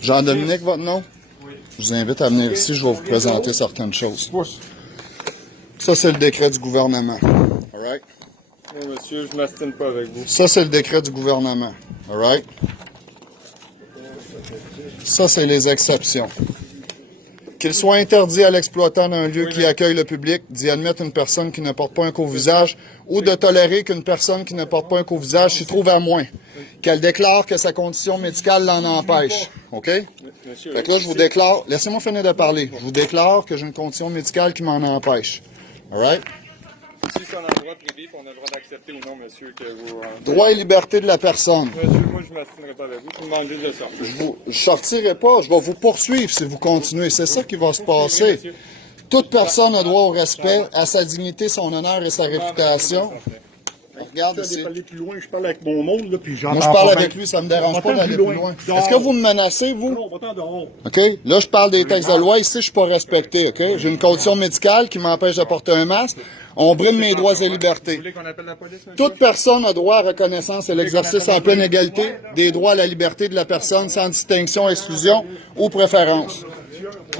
Jean-Dominique, votre nom? Oui. Je vous invite à venir ici, je vais vous présenter certaines choses. Ça, c'est le décret du gouvernement. All right? Oui, monsieur, je ne m'astine pas avec vous. Ça, c'est le décret du gouvernement. All right? Ça, c'est les exceptions. Qu'il soit interdit à l'exploitant d'un lieu qui accueille le public d'y admettre une personne qui ne porte pas un couvre-visage ou de tolérer qu'une personne qui ne porte pas un couvre-visage s'y trouve à moins, qu'elle déclare que sa condition médicale l'en empêche. OK? Fait que là, je vous déclare... Laissez-moi finir de parler. Je vous déclare que j'ai une condition médicale qui m'en empêche. All right? Si c'est un endroit privé, on a le droit d'accepter ou non, monsieur, que vous... Droit et liberté de la personne. Monsieur, moi, je ne m'astinerai pas avec vous. Je vous demande juste de sortir. Je sortirai pas. Je vais vous poursuivre si vous continuez. C'est ça qui va se passer. Toute personne a droit au respect, à sa dignité, son honneur et sa réputation. Regarde ici. Je parle avec mon monde, là, puis Moi, je parle avec lui, ça me dérange pas d'aller plus loin. Est-ce que vous me menacez, vous? Non, va-t'en dehors. OK? Là, je parle des textes de loi. Ici, je suis pas respecté, OK? J'ai une condition médicale qui m'empêche de porter un masque. On brime mes droits et libertés. Vous voulez qu'on appelle la police, monsieur? Toute personne a droit à reconnaissance et l'exercice en pleine égalité des droits à la liberté de la personne sans distinction, exclusion ou préférence.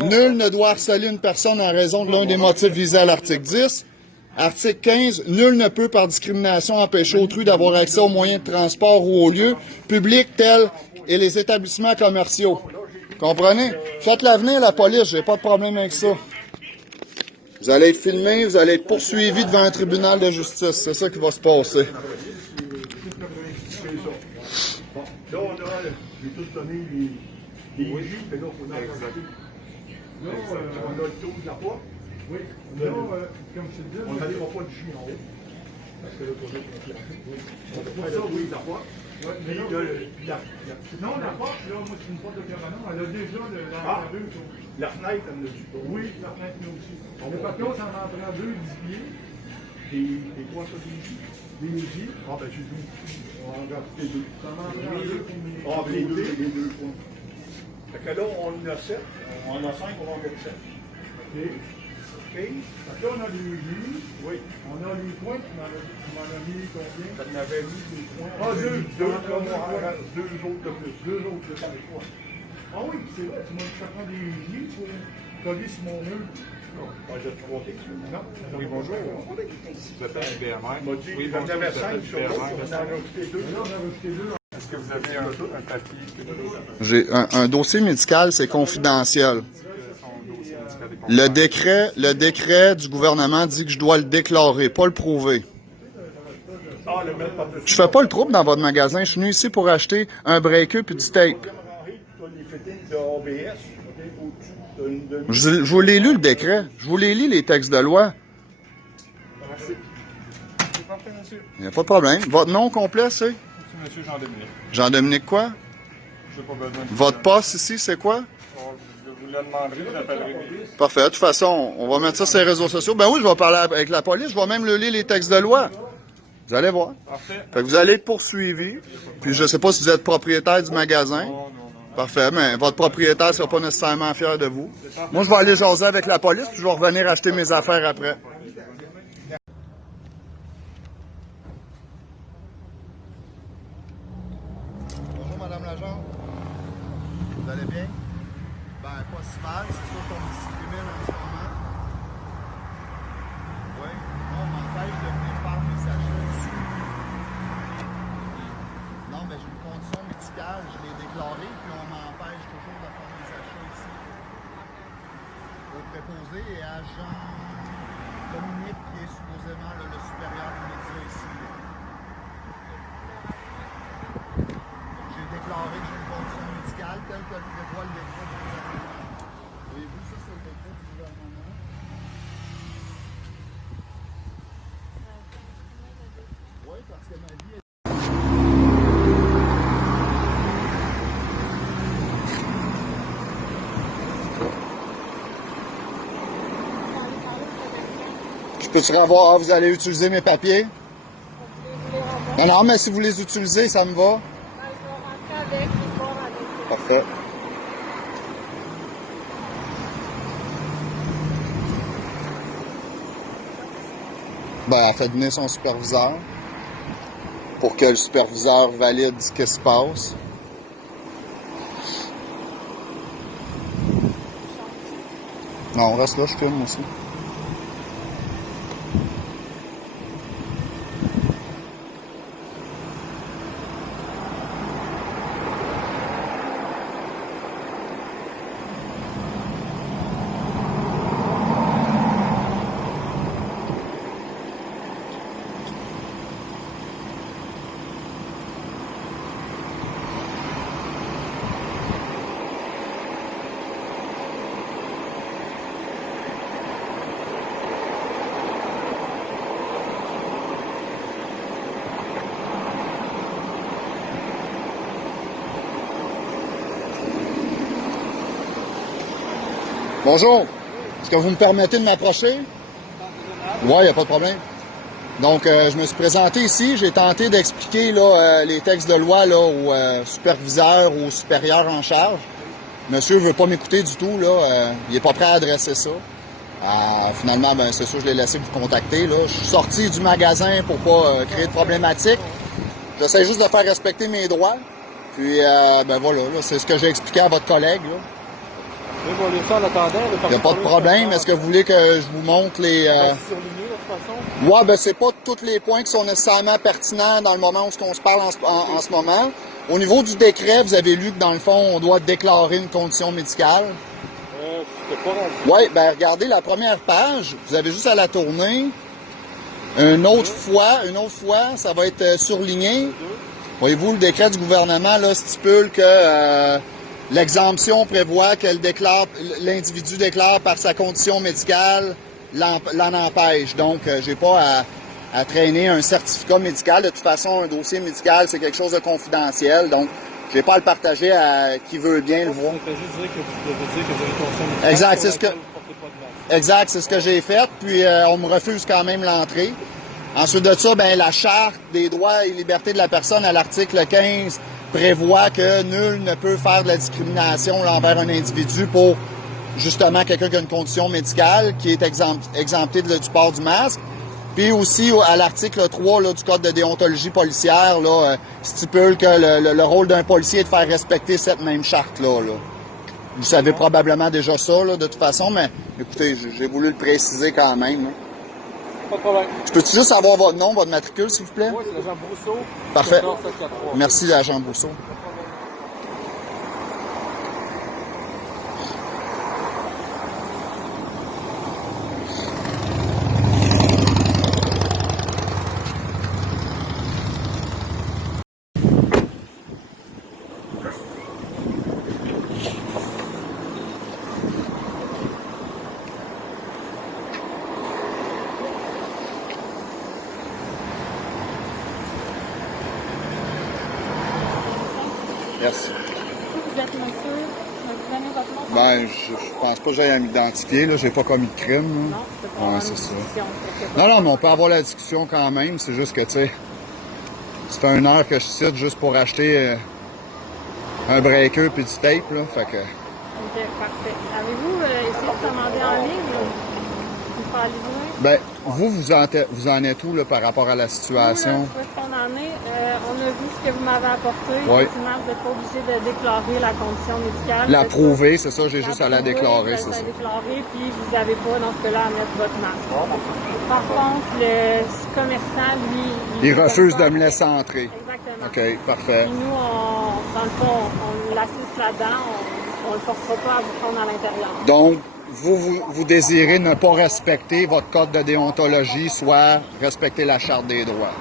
Nul ne doit harceler une personne en raison de l'un des motifs visés à l'article 10. Article 15. Nul ne peut par discrimination empêcher autrui d'avoir accès aux moyens de transport ou aux lieux publics tels et les établissements commerciaux. Comprenez? Faites-la venir, la police, j'ai pas de problème avec ça. Vous allez être filmé, vous allez être poursuivi devant un tribunal de justice. C'est ça qui va se passer. Là, j'ai tout donné les jus, mais là, on a exact. Là, on a le taux de la porte. Oui. Là, comme je te dis, on n'allera pas de jus en haut. Parce que là, on va faire le taux de la porte. Non, la porte, là, moi, c'est une porte de cabanon. Elle a déjà l'entrée. La fenêtre, elle ne le dit pas. Oui, la fenêtre, nous aussi. Mais par contre, ça en prend 2 10 pieds. Et quoi, ça, des jus? Des jus. Ah, ben, j'ai 12 pieds. On va en rajouter 2. Ça m'en prend 2 pour mes... Ah, les deux points. Fait que là, on en a 7. On en a 5, on va en mettre 7. OK. OK. Fait que là, on a les jus. Oui. On a les points. Tu m'en as mis combien? Ça m'avait mis des points. Ah, 2. 2 autres de plus. 2 autres de plus. Ah oui, c'est vrai, tu m'as dit que ça prend des jus pour coller sur mon mur. Non, j'ai trouvé. Non. Oui, bonjour. Vous êtes un BMR. Oui, on avait 5 sur l'autre, on en a rajouté 2. Là, on a rajouté 2. Est-ce que vous avez un papier? J'ai un dossier médical, c'est confidentiel. Le décret du gouvernement dit que je dois le déclarer, pas le prouver. Je fais pas le trouble dans votre magasin. Je suis venu ici pour acheter un breaker puis du tape. Je vous l'ai lu, le décret. Je vous l'ai lu, les textes de loi. Il n'y a pas de problème. Votre nom complet, c'est? Monsieur Jean-Dominique. Jean-Dominique quoi? Je n'ai pas besoin de... Votre poste ici, c'est quoi? Je vous le demanderai, j'appellerai. Parfait. De toute façon, on va mettre ça sur les réseaux sociaux. Ben oui, je vais parler avec la police. Je vais même le lire, les textes de loi. Vous allez voir. Parfait. Fait que vous allez être poursuivi. Puis je sais pas si vous êtes propriétaire du magasin. Non. Parfait, mais votre propriétaire ne sera pas nécessairement fier de vous. Moi, je vais aller jaser avec la police, puis je vais revenir acheter mes affaires après. Bonjour, Madame l'agent. Vous allez bien? Ben, pas si mal. C'est sûr qu'on discrimine en ce moment. Oui, on m'empêche de venir faire mes achats ici. Non, mais j'ai une condition médicale, je l'ai déclarée, puis on m'empêche toujours de faire mes achats ici. Au préposé et à Jean-Dominique, qui est supposément le supérieur des médias ici. Donc, j'ai déclaré que j'ai une condition médicale telle que le prévoit le décret du gouvernement. Avez-vous vu ça sur le décret du gouvernement? Oui, parce que ma vie est... Je peux-tu revoir, vous allez utiliser mes papiers? Non, non, mais si vous les utilisez, ça me va. Je vais rentrer avec, je vais voir avec. Parfait. Ben, elle fait venir son superviseur pour que le superviseur valide ce qui se passe. Non, on reste là, je filme aussi. Bonjour. Est-ce que vous me permettez de m'approcher? Oui, il n'y a pas de problème. Donc, je me suis présenté ici. J'ai tenté d'expliquer là, les textes de loi là, au superviseur ou au supérieur en charge. Monsieur ne veut pas m'écouter du tout. Là, il n'est pas prêt à adresser ça. Finalement, ben, c'est sûr, je l'ai laissé vous contacter. Là. Je suis sorti du magasin pour pas créer de problématiques. J'essaie juste de faire respecter mes droits. Puis, ben voilà, là, c'est ce que j'ai expliqué à votre collègue. Là. Il n'y a pas de problème. Est-ce que vous voulez que je vous montre les... Ouais, ben c'est pas tous les points qui sont nécessairement pertinents dans le moment où on se parle en ce moment. Au niveau du décret, vous avez lu que dans le fond, on doit déclarer une condition médicale. Oui, ben regardez la première page. Vous avez juste à la tourner. Une autre fois, ça va être surligné. Voyez-vous, le décret du gouvernement là, stipule que... l'exemption prévoit que l'individu déclare par sa condition médicale l'en empêche. Donc, j'ai pas à traîner un certificat médical. De toute façon, un dossier médical, c'est quelque chose de confidentiel. Donc, j'ai pas à le partager à qui veut bien le voir. Exact, c'est ce que j'ai fait. Puis, on me refuse quand même l'entrée. Ensuite de ça, ben la Charte des droits et libertés de la personne à l'article 15 prévoit que nul ne peut faire de la discrimination envers un individu pour justement quelqu'un qui a une condition médicale qui est exempté du port du masque. Puis aussi, à l'article 3 là, du Code de déontologie policière, là, stipule que le rôle d'un policier est de faire respecter cette même charte-là. Là. Vous savez probablement déjà ça, là, de toute façon, mais écoutez, j'ai voulu le préciser quand même. Là. Pas de problème. Je peux-tu juste avoir votre nom, votre matricule, s'il vous plaît? Oui, c'est l'agent Brousseau. Parfait. 14743. Merci, l'agent Brousseau. Merci. Vous êtes monsieur, vous donnez votre nom? Ben, je pense pas que j'aille à m'identifier, là. J'ai pas commis de crime, là. Non, c'est pas Ouais, c'est ça. Non, mais on peut avoir la discussion quand même. C'est juste que, tu sais, c'est 1 heure que je cite juste pour acheter un breaker puis du tape, là. Fait que... Ok, parfait. Avez-vous essayé de commander en ligne ou faire livrer? Ben, vous en êtes où, là, par rapport à la situation? Nous, là, où est-ce qu'on en est? On a vu ce que vous m'avez apporté. Oui. Effectivement, vous n'êtes pas obligé de déclarer la condition médicale. La prouver, c'est ça, j'ai juste à la déclarer, c'est ça. ça. La déclarer, puis vous n'avez pas, dans ce cas-là, à mettre votre masque. Par contre, le commerçant, lui... Il refuse de me laisser entrer. Exactement. OK, parfait. Puis nous, dans le fond, on l'assiste là-dedans, on ne le forcera pas à vous prendre à l'intérieur. Donc, vous désirez ne pas respecter votre code de déontologie, soit respecter la Charte des droits.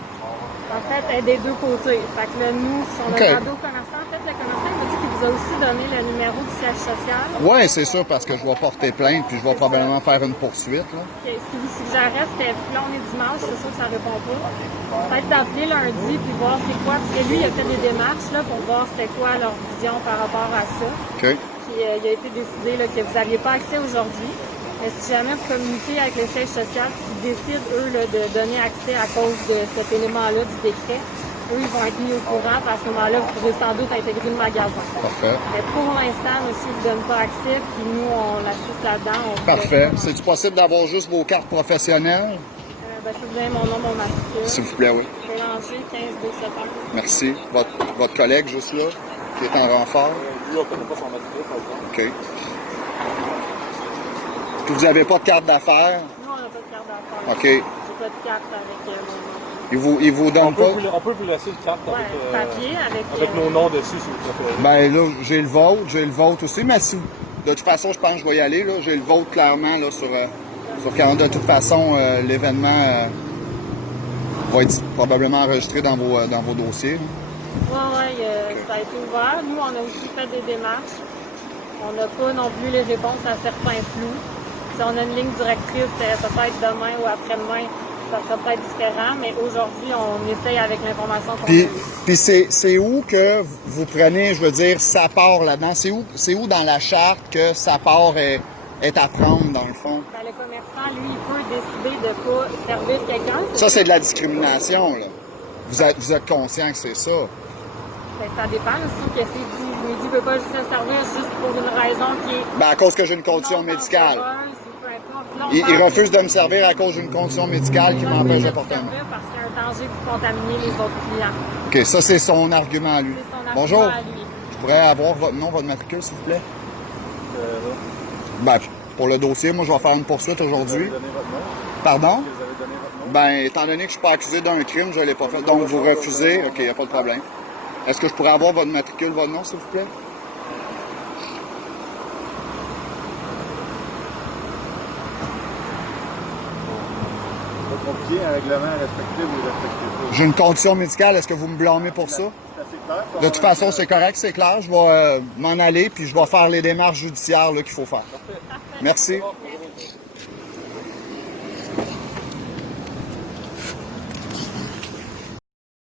En fait, elle est des deux côtés. Fait que là, nous, si on a demandé au commerçant, en fait, le commerçant, il m'a dit qu'il vous a aussi donné le numéro du siège social. Oui, c'est ça, parce que je vais porter plainte, puis je vais probablement faire une poursuite. Là. Okay. Ce qu'il vous suggérait, c'était, là, on est dimanche, c'est sûr que ça répond pas. Peut-être d'appeler lundi, puis voir c'est quoi. Parce que lui, il a fait des démarches là, pour voir c'était quoi leur vision par rapport à ça. OK. Puis il a été décidé là, que vous n'aviez pas accès aujourd'hui. Mais si jamais vous communiquez avec le siège social qui décident, eux, là, de donner accès à cause de cet élément-là du décret, eux, ils vont être mis au courant. Puis à ce moment-là, vous pourrez sans doute intégrer le magasin. Parfait. Mais pour l'instant, monsieur, ils ne donnent pas accès. Puis nous, on l'assiste là-dedans. Parfait. C'est-tu possible d'avoir juste vos cartes professionnelles? Ben, je peux vous donner mon nom, mon matricule. S'il vous plaît, oui. Bélanger, 15-271. Merci. Votre collègue juste là, qui est en renfort. Lui, on ne connaît pas son matricule, par exemple. OK. Puis vous n'avez pas de carte d'affaires? Nous, on n'a pas de carte d'affaires. OK. J'ai pas de carte avec mon nom. Ils vous On donnent peut, pas? on peut vous laisser une carte Ouais, avec, papier avec nos noms dessus, si vous préférez. Ben là, j'ai le vôtre aussi, mais si, de toute façon, je pense que je vais y aller, là. J'ai le vôtre clairement, là, sur quand de toute façon, l'événement va être probablement enregistré dans vos dossiers. Oui, ça a été ouvert. Nous, on a aussi fait des démarches. On n'a pas non plus les réponses à certains flous. Si on a une ligne directrice, peut-être demain ou après-demain, ça sera peut-être différent, mais aujourd'hui, on essaye avec l'information qu'on a eue. Puis c'est où que vous prenez, je veux dire, sa part là-dedans? C'est où dans la charte que sa part est à prendre, dans le fond? Ben, le commerçant, lui, il peut décider de ne pas servir quelqu'un. Ça, c'est de la discrimination, là. Vous êtes conscient que c'est ça? Ben, ça dépend. Si que c'est dit, je lui dis, ne peut pas juste se servir juste pour une raison qui est... Ben, à cause que j'ai une condition non médicale. dangereuse, ou peu importe. Là, on Il parle refuse de me servir à cause d'une condition médicale qui m'empêche de porter un masque. parce qu'il y a un danger pour contaminer les autres clients. OK, ça, c'est son argument à lui. C'est son argument Bonjour. à lui. Je pourrais avoir votre nom, votre matricule, s'il vous plaît? Ben, pour le dossier, moi, je vais faire une poursuite aujourd'hui. Vous avez donné votre nom. Pardon? Vous avez donné votre nom. Ben, étant donné que je suis pas accusé d'un crime, je ne l'ai pas fait. Donc, vous refusez. OK, il n'y a pas de problème. Est-ce que je pourrais avoir votre matricule, votre nom, s'il vous plaît? C'est pas compliqué, un règlement respecté ou respecté pas. J'ai une condition médicale. Est-ce que vous me blâmez pour ça? C'est assez clair. De toute façon, c'est correct, c'est clair. Je vais m'en aller, puis je vais faire les démarches judiciaires là, qu'il faut faire. Merci.